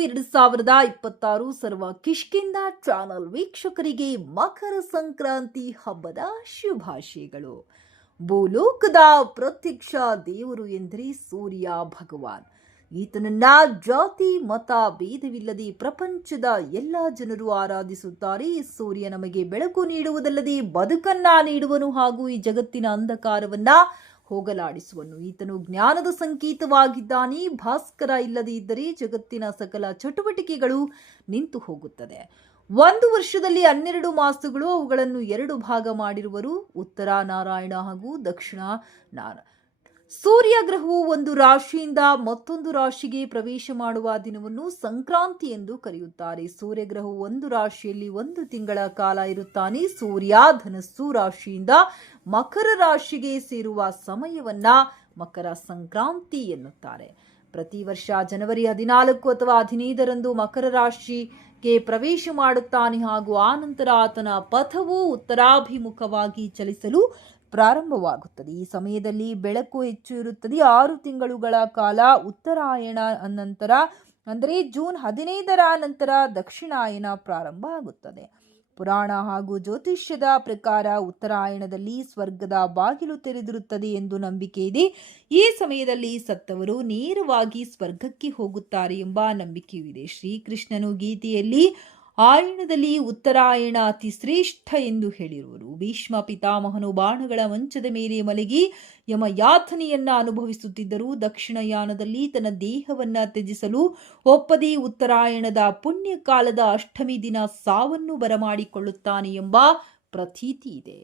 ಎರಡು ಸಾವಿರದ ಇಪ್ಪತ್ತಾರು ಸರ್ವ ಕಿಷ್ಕಿಂದ ಚಾನಲ್ ವೀಕ್ಷಕರಿಗೆ ಮಕರ ಸಂಕ್ರಾಂತಿ ಹಬ್ಬದ ಶುಭಾಶಯಗಳು. ಭೂಲೋಕದ ಪ್ರತ್ಯಕ್ಷ ದೇವರು ಎಂದರೆ ಸೂರ್ಯ ಭಗವಾನ್. ಈತನನ್ನ ಜಾತಿ, ಮತ, ಭೇದವಿಲ್ಲದೆ ಪ್ರಪಂಚದ ಎಲ್ಲ ಜನರು ಆರಾಧಿಸುತ್ತಾರೆ. ಸೂರ್ಯ ನಮಗೆ ಬೆಳಕು ನೀಡುವುದಲ್ಲದೆ ಬದುಕನ್ನ ನೀಡುವನು ಹಾಗೂ ಈ ಜಗತ್ತಿನ ಅಂಧಕಾರವನ್ನ ಹೋಗಲಾಡಿಸುವನು. ಈತನು ಜ್ಞಾನದ ಸಂಕೇತವಾಗಿದ್ದಾನೆ, ಭಾಸ್ಕರ ಇಲ್ಲದೇ ಇದ್ದರೆ ಜಗತ್ತಿನ ಸಕಲ ಚಟುವಟಿಕೆಗಳು ನಿಂತು ಹೋಗುತ್ತದೆ. ಒಂದು ವರ್ಷದಲ್ಲಿ ಹನ್ನೆರಡು ಮಾಸಗಳು ಅವುಗಳನ್ನು ಎರಡು ಭಾಗ ಮಾಡಿರುವರು ಉತ್ತರ ನಾರಾಯಣ ಹಾಗೂ ದಕ್ಷಿಣ ನಾರ ಸೂರ್ಯ ಗ್ರಹವು ಒಂದು ರಾಶಿಯಿಂದ ಮತ್ತೊಂದು ರಾಶಿಗೆ ಪ್ರವೇಶ ಮಾಡುವ ದಿನವನ್ನು ಸಂಕ್ರಾಂತಿ ಎಂದು ಕರೆಯುತ್ತಾರೆ. ಸೂರ್ಯ ಗ್ರಹವು ಒಂದು ರಾಶಿಯಲ್ಲಿ ಒಂದು ತಿಂಗಳ ಕಾಲ ಇರುತ್ತಾನೆ. ಸೂರ್ಯ ಧನಸ್ಸು ರಾಶಿಯಿಂದ ಮಕರ ರಾಶಿಗೆ ಸೇರುವ ಸಮಯವನ್ನ ಮಕರ ಸಂಕ್ರಾಂತಿ ಎನ್ನುತ್ತಾರೆ. ಪ್ರತಿ ವರ್ಷ ಜನವರಿ ಹದಿನಾಲ್ಕು ಅಥವಾ ಹದಿನೈದರಂದು ಮಕರ ರಾಶಿಗೆ ಪ್ರವೇಶ ಮಾಡುತ್ತಾನೆ ಹಾಗೂ ಆನಂತರ ಆತನ ಪಥವು ಉತ್ತರಾಭಿಮುಖವಾಗಿ ಚಲಿಸಲು ಪ್ರಾರಂಭವಾಗುತ್ತದೆ. ಈ ಸಮಯದಲ್ಲಿ ಬೆಳಕು ಹೆಚ್ಚು ಇರುತ್ತದೆ. ಆರು ತಿಂಗಳುಗಳ ಕಾಲ ಉತ್ತರಾಯಣ ನಂತರ, ಅಂದರೆ ಜೂನ್ ಹದಿನೈದರ ನಂತರ ದಕ್ಷಿಣಾಯನ ಪ್ರಾರಂಭ ಆಗುತ್ತದೆ. ಪುರಾಣ ಹಾಗೂ ಜ್ಯೋತಿಷ್ಯದ ಪ್ರಕಾರ ಉತ್ತರಾಯಣದಲ್ಲಿ ಸ್ವರ್ಗದ ಬಾಗಿಲು ತೆರೆದಿರುತ್ತದೆ ಎಂದು ನಂಬಿಕೆ ಇದೆ. ಈ ಸಮಯದಲ್ಲಿ ಸತ್ತವರು ನೇರವಾಗಿ ಸ್ವರ್ಗಕ್ಕೆ ಹೋಗುತ್ತಾರೆ ಎಂಬ ನಂಬಿಕೆಯೂ ಇದೆ. ಶ್ರೀಕೃಷ್ಣನು ಗೀತೆಯಲ್ಲಿ ಆಯಣದಲ್ಲಿ ಉತ್ತರಾಯಣ ಅತಿ ಶ್ರೇಷ್ಠ ಎಂದು ಹೇಳಿರುವರು. ಭೀಷ್ಮ ಪಿತಾಮಹನು ಬಾಣಗಳ ಮಂಚದ ಮೇಲೆ ಮಲಗಿ ಯಮ ಯಾತನೆಯನ್ನ ಅನುಭವಿಸುತ್ತಿದ್ದರು ದಕ್ಷಿಣಯಾನದಲ್ಲಿ ತನ್ನ ದೇಹವನ್ನ ತ್ಯಜಿಸಲು ಒಪ್ಪದಿ ಉತ್ತರಾಯಣದ ಪುಣ್ಯ ಕಾಲದ ಅಷ್ಟಮಿ ದಿನ ಸಾವನ್ನು ಬರಮಾಡಿಕೊಳ್ಳುತ್ತಾನೆ ಎಂಬ ಪ್ರತೀತಿ ಇದೆ.